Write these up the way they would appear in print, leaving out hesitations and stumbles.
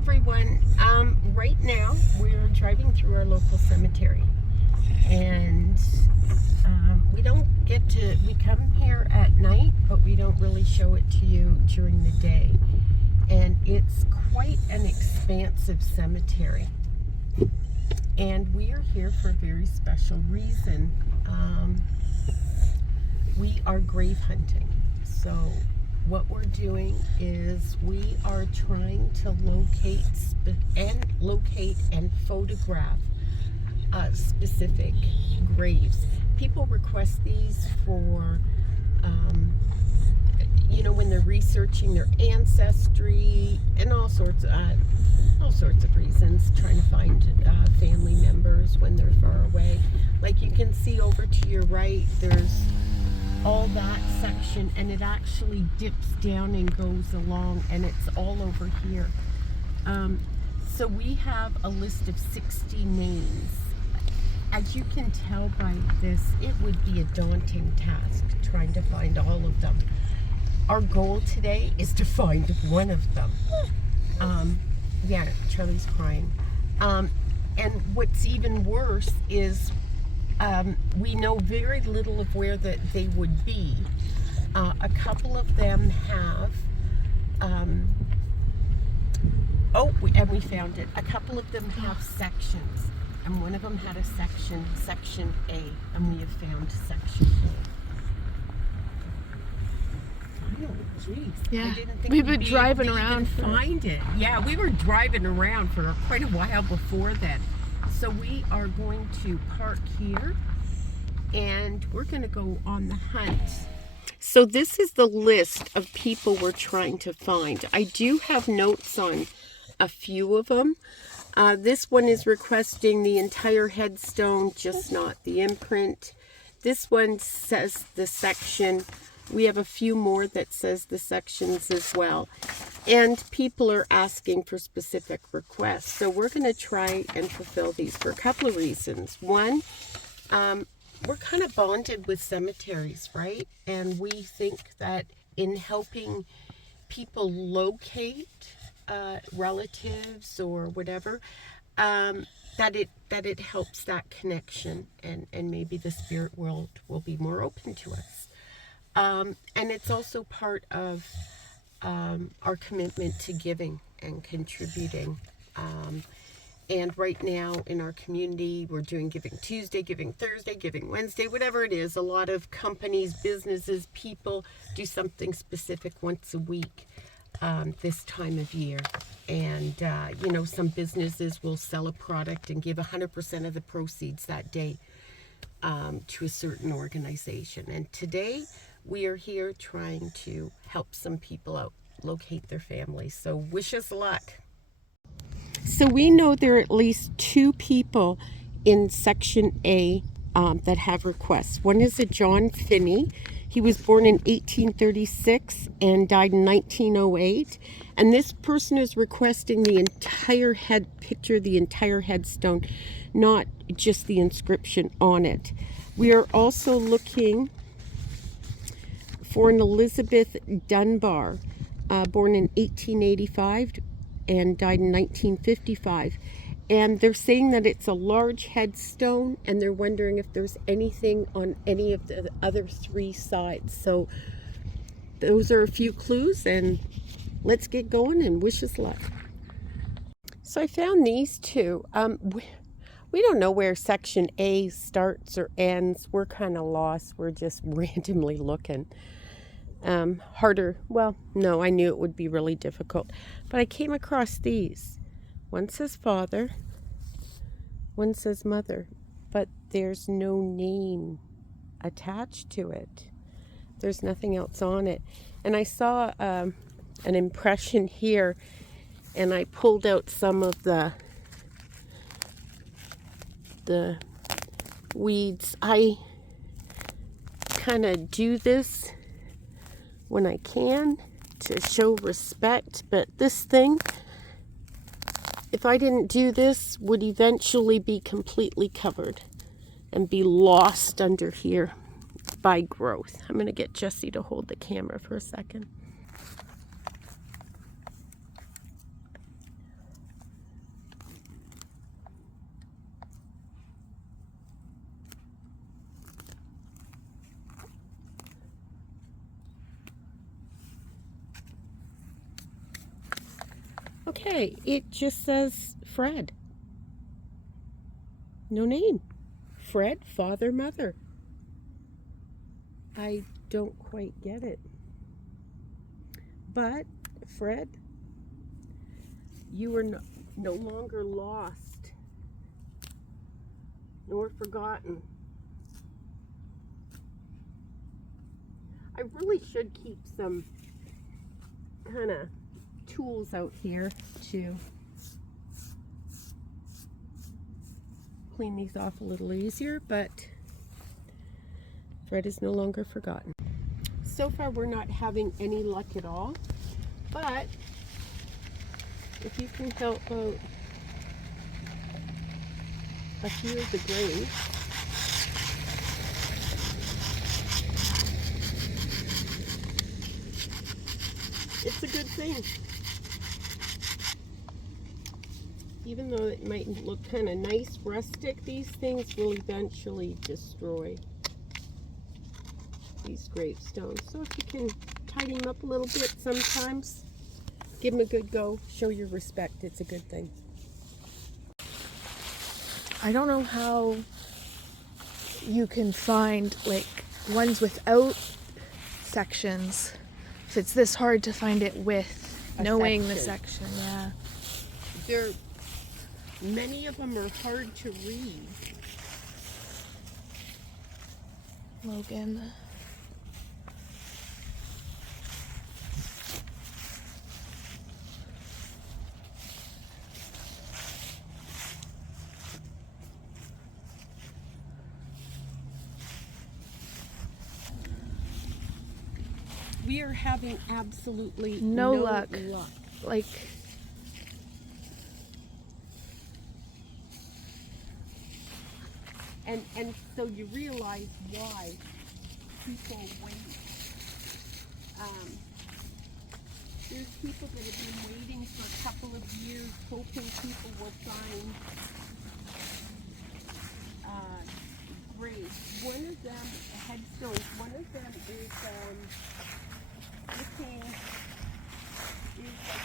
everyone. Right now we're driving through our local cemetery, and we come here at night, but we don't really show it to you during the day. And it's quite an expansive cemetery. And we are here for a very special reason. We are grave hunting. So what we're doing is we are trying to locate and photograph specific graves. People request these for, when they're researching their ancestry and all sorts of reasons, trying to find family members when they're far away. Like you can see over to your right, there's all that section, and it actually dips down and goes along, and it's all over here. So we have a list of 60 names. As you can tell by this, it would be a daunting task trying to find all of them. Our goal today is to find one of them. Yeah, Charlie's crying. And what's even worse is we know very little of where they would be. A couple of them have, and we found it. A couple of them have sections, and one of them had a section A, and we have found section A. Oh, geez. Yeah, I didn't think we've been driving around to find it. Yeah, we were driving around for quite a while before then. So we are going to park here, and we're going to go on the hunt. So this is the list of people we're trying to find. I do have notes on a few of them. This one is requesting the entire headstone, just not the imprint. This one says the section. We have a few more that says the sections as well. And people are asking for specific requests. So we're going to try and fulfill these for a couple of reasons. One, we're kind of bonded with cemeteries, right? And we think that in helping people locate relatives or whatever, that it helps that connection, and maybe the spirit world will be more open to us. And it's also part of our commitment to giving and contributing. And right now in our community, we're doing Giving Tuesday, Giving Thursday, Giving Wednesday, whatever it is. A lot of companies, businesses, people do something specific once a week this time of year. And, some businesses will sell a product and give 100% of the proceeds that day to a certain organization. And today, we are here trying to help some people out, locate their families. So wish us luck. So we know there are at least 2 people in Section A that have requests. One is a John Finney. He was born in 1836 and died in 1908. And this person is requesting the entire the entire headstone, not just the inscription on it. We are also looking for an Elizabeth Dunbar, born in 1885 and died in 1955. And they're saying that it's a large headstone, and they're wondering if there's anything on any of the other 3 sides. So those are a few clues, and let's get going and wish us luck. So I found these 2. We don't know where Section A starts or ends. We're kind of lost. We're just randomly looking. No, I knew it would be really difficult. But I came across these. One says father, one says mother, but there's no name attached to it. There's nothing else on it. And I saw an impression here, and I pulled out some of the weeds. I kind of do this when I can to show respect, but this thing, if I didn't do this, would eventually be completely covered and be lost under here by growth. I'm going to get Jessie to hold the camera for a second. Okay, it just says Fred. No name. Fred, father, mother. I don't quite get it. But, Fred, you are no longer lost nor forgotten. I really should keep some kind of tools out here to clean these off a little easier, but Fred is no longer forgotten. So far we're not having any luck at all, but if you can help out a few of the graves, it's a good thing. Even though it might look kind of nice, rustic, these things will eventually destroy these gravestones. So if you can tidy them up a little bit sometimes, give them a good go, show your respect. It's a good thing. I don't know how you can find like ones without sections. If it's this hard to find it with knowing the section, yeah. Many of them are hard to read. Logan. We are having absolutely No luck. Like, and so you realize why people wait. There's people that have been waiting for a couple of years, hoping people will find graves. One of them, headstones. One of them is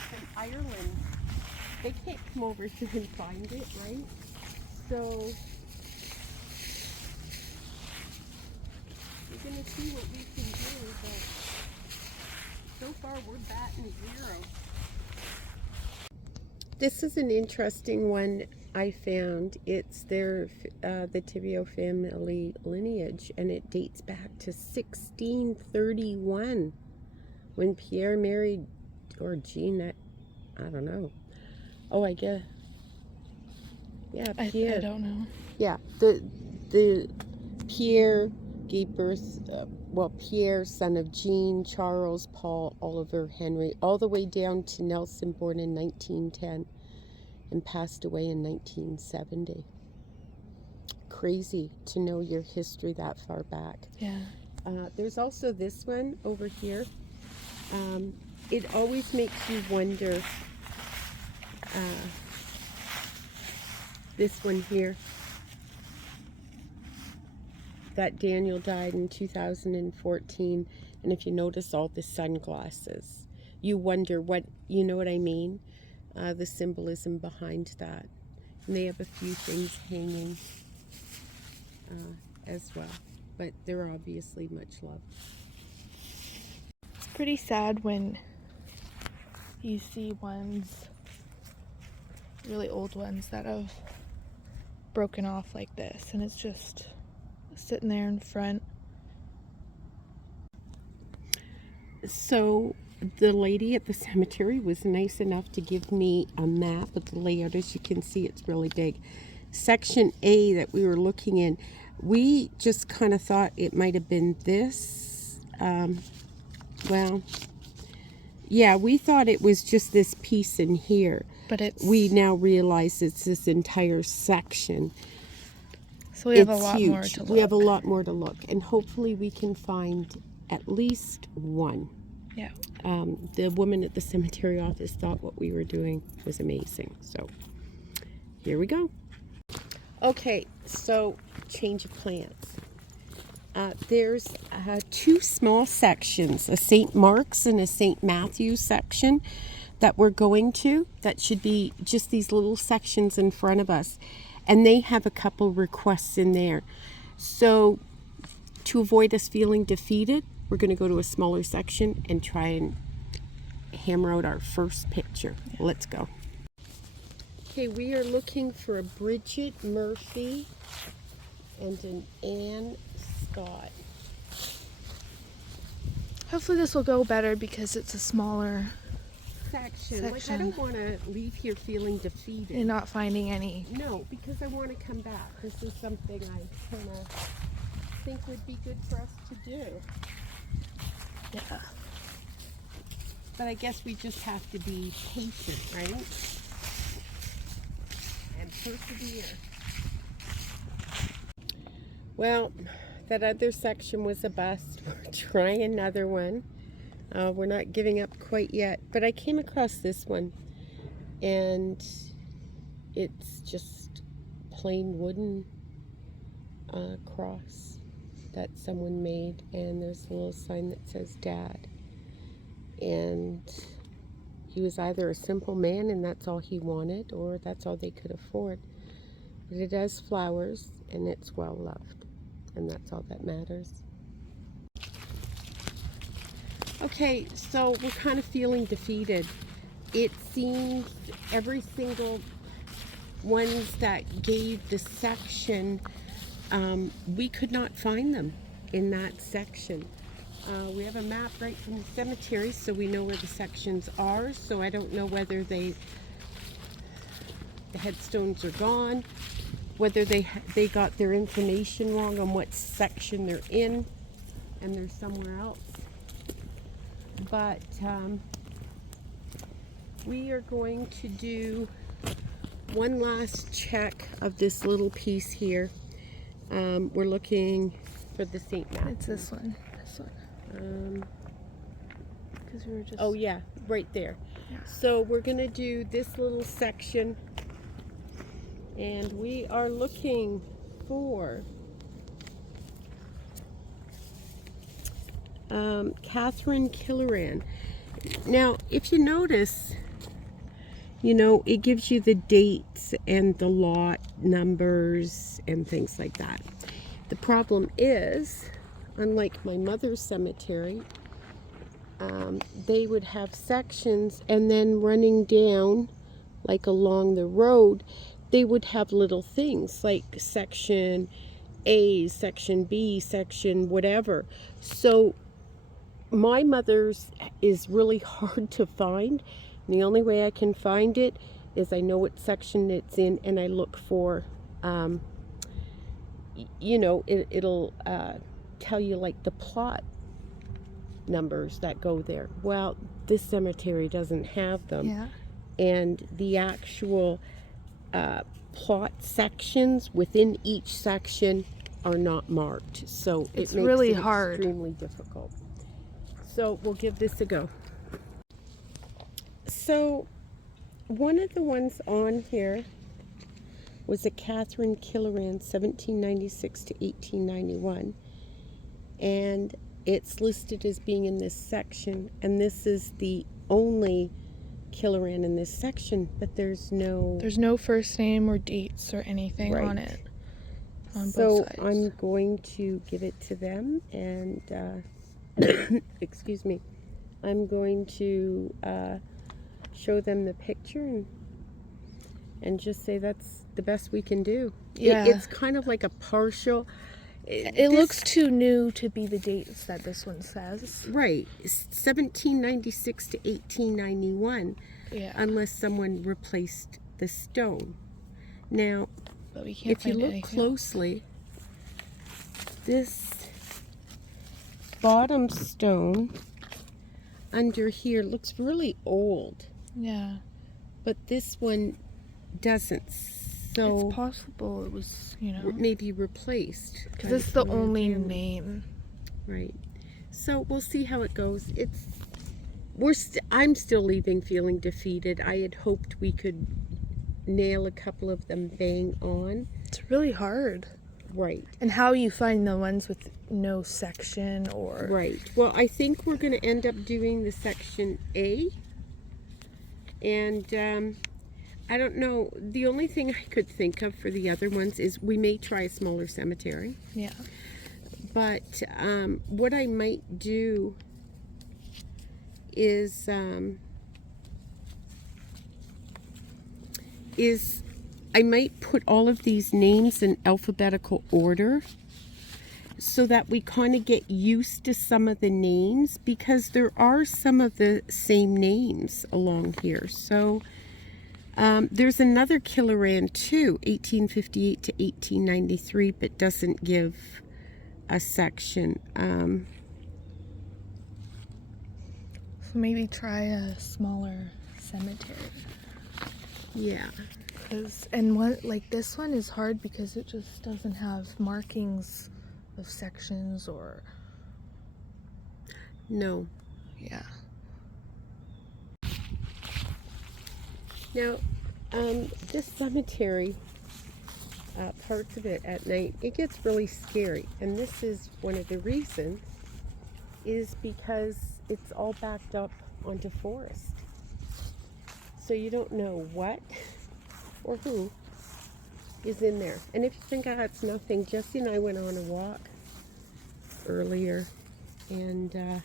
from Ireland. They can't come over here and find it, right? So we're going to see what we can do, but so far we're batting 0. This is an interesting one I found. It's the Tibio family lineage, and it dates back to 1631 when Pierre married, or Jean, I don't know. Oh, I guess. Yeah, Pierre. I don't know. Yeah, the Pierre gave birth, Pierre, son of Jean, Charles, Paul, Oliver, Henry, all the way down to Nelson, born in 1910 and passed away in 1970. Crazy to know your history that far back. Yeah. There's also this one over here. It always makes you wonder, this one here, that Daniel died in 2014, and if you notice all the sunglasses, you wonder what, you know what I mean? The symbolism behind that. And they have a few things hanging as well, but they're obviously much loved. It's pretty sad when you see ones, really old ones, that have broken off like this, and it's just sitting there in front. So the lady at the cemetery was nice enough to give me a map of the layout. As you can see, it's really big. Section A that we were looking in, we just kind of thought it might have been this. Well, yeah, we thought it was just this piece in here. But we now realize it's this entire section. So we have a lot more to look. We have a lot more to look, and hopefully we can find at least one. Yeah. The woman at the cemetery office thought what we were doing was amazing. So here we go. Okay, so change of plans. There's 2 small sections, a St. Mark's and a St. Matthew's section. that we're going to, that should be just these little sections in front of us. And they have a couple requests in there. So to avoid us feeling defeated, we're going to go to a smaller section and try and hammer out our first picture. Let's go. Okay, we are looking for a Bridget Murphy and an Anne Scott. Hopefully this will go better because it's a smaller Section. Like, I section. don't want to leave here feeling defeated. and not finding any. No, because I want to come back. This is something I kind of think would be good for us to do. Yeah. But I guess we just have to be patient, right? And persevere. Well, that other section was a bust. We're trying another one. We're not giving up quite yet. But I came across this one. And it's just plain wooden cross that someone made. And there's a little sign that says Dad. And he was either a simple man and that's all he wanted, or that's all they could afford. But it has flowers and it's well loved, and that's all that matters. Okay, so we're kind of feeling defeated. It seems every single ones that gave the section, we could not find them in that section. We have a map right from the cemetery, so we know where the sections are. So I don't know whether the headstones are gone, whether they got their information wrong on what section they're in, and they're somewhere else. But we are going to do one last check of this little piece here. We're looking for the St. Matthew. It's this one. This one. Because we were just. Oh yeah, right there. Yeah. So we're gonna do this little section, and we are looking for Catherine Killoran. Now, if you notice, you know, it gives you the dates and the lot numbers and things like that. The problem is, unlike my mother's cemetery, they would have sections, and then running down, like along the road, they would have little things like section A, section B, section whatever. So my mother's is really hard to find. And the only way I can find it is I know what section it's in, and I look for, you know, it'll tell you like the plot numbers that go there. Well, this cemetery doesn't have them. Yeah. And the actual plot sections within each section are not marked. So It's it makes really it hard. extremely difficult. So we'll give this a go. So one of the ones on here was a Catherine Killoran, 1796 to 1891. And it's listed as being in this section. And this is the only Killoran in this section, but there's no first name or dates or anything Right. on it. On so both sides. I'm going to give it to them, and excuse me, I'm going to show them the picture and just say that's the best we can do. Yeah. It's kind of like a partial. It looks too new to be the dates that this one says. Right, 1796 to 1891, Yeah. unless someone replaced the stone. Now, But we can't if you find look anything. closely, this bottom stone under here looks really old, Yeah. but this one doesn't. So It's possible it was, you know, maybe replaced. because it's the I'm only trying to- name. Right. So we'll see how it goes. I'm still leaving feeling defeated. I had hoped we could nail a couple of them bang on. It's really hard. Right. And how you find the ones with no section or Right. Well, I think we're going to end up doing the section A, And I don't know. The only thing I could think of for the other ones is we may try a smaller cemetery. Yeah. But what I might do is I might put all of these names in alphabetical order so that we kind of get used to some of the names, because there are some of the same names along here. So there's another Killeran too, 1858 to 1893, but doesn't give a section. So maybe try a smaller cemetery. Yeah. And what, like, this one is hard because it just doesn't have markings of sections or. No. Yeah. Now, this cemetery, parts of it at night, it gets really scary. And this is one of the reasons, is because it's all backed up onto forest. So you don't know what or who is in there. And if you think that's nothing, Jessie and I went on a walk earlier, and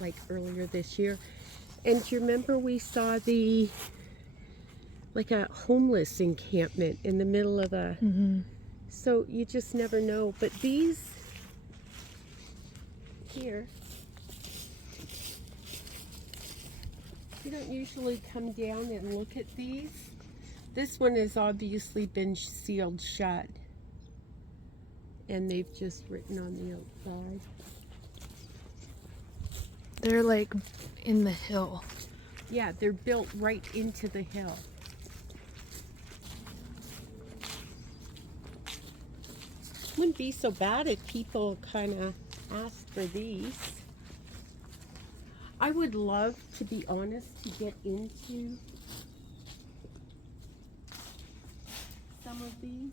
like earlier this year. And do you remember we saw like a homeless encampment in the middle of a, so you just never know. But these here, you don't usually come down and look at these. This one has obviously been sealed shut, and they've just written on the outside. They're like in the hill. Yeah, they're built right into the hill. Wouldn't be so bad if people kind of asked for these. I would love, to be honest, to get into some of these.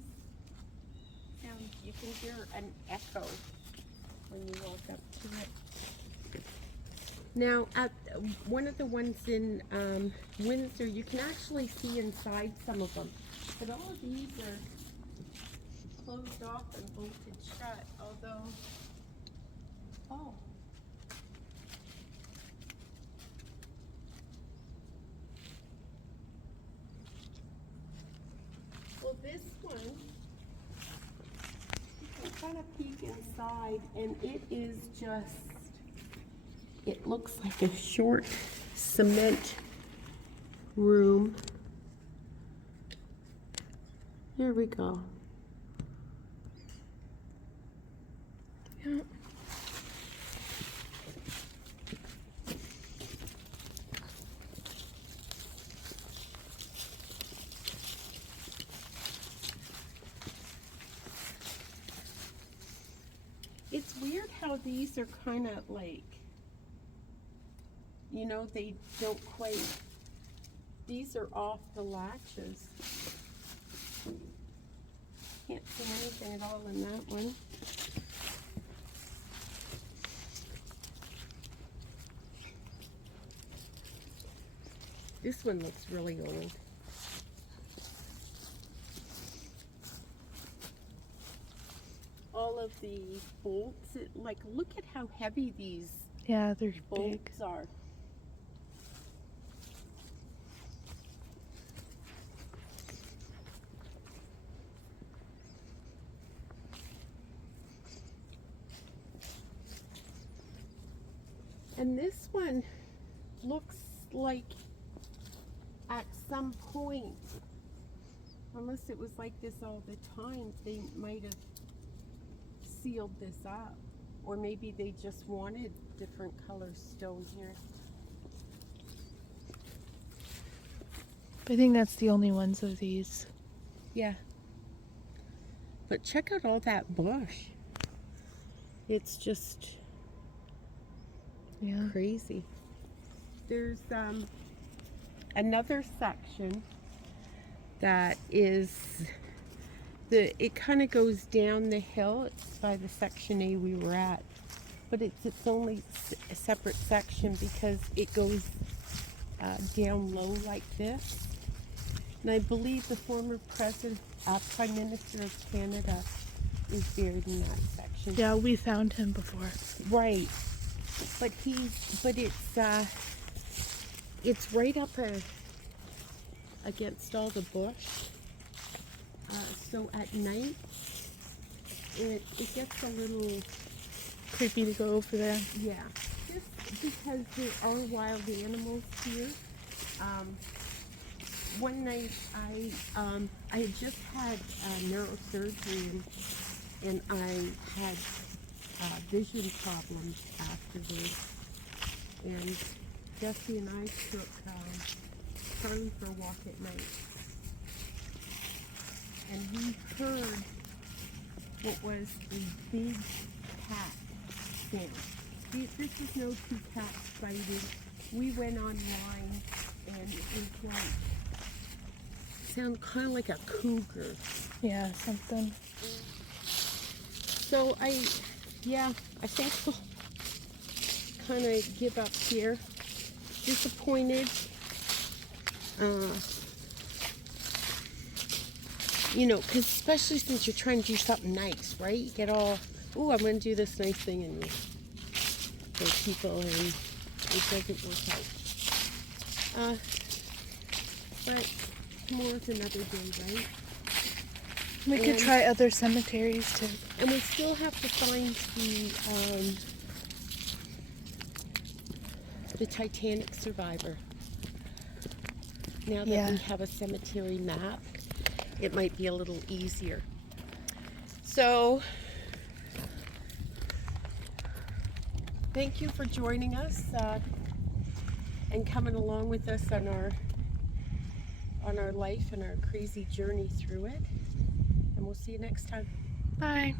You can hear an echo when you walk up to it. Now, at one of the ones in Windsor, you can actually see inside some of them. But all of these are closed off and bolted shut, although, oh. Well, this one, you can kind of peek inside, and it is just, it looks like a short cement room. Here we go. Yeah. It's weird how these are kind of like, you know, they don't quite, these are off the latches. Can't see anything at all in that one. This one looks really old. All of the bolts, like, look at how heavy these Yeah, they're big. bolts are. And this one looks like at some point, unless it was like this all the time, they might have sealed this up. Or maybe they just wanted different color stone here. I think that's the only ones of these. Yeah. But check out all that bush. It's just crazy. There's another section that is it kind of goes down the hill. It's by the section A we were at, but it's only a separate section because it goes down low like this. And I believe the former Prime Minister of Canada is buried in that section. Yeah, we found him before. Right. But it's right up against all the bush. So at night, it gets a little Creepy to go over there. yeah. Just because there are wild animals here. One night I had just had neurosurgery and I had vision problems afterwards. And Jessie and I took Charlie for a walk at night. And we heard what was a big cat sound. This was no two cats fighting. We went online and it was like, sound kind of like a cougar. Yeah, something. So I think I'll kind of give up here. Disappointed. You know, because especially since you're trying to do something nice, right? You get all, ooh, I'm going to do this nice thing and for people, and it doesn't work out. But tomorrow's another day, right? We could try other cemeteries too. And we still have to find the Titanic survivor. Now that we have a cemetery map, it might be a little easier. So, thank you for joining us and coming along with us on our life and our crazy journey through it. And we'll see you next time. Bye.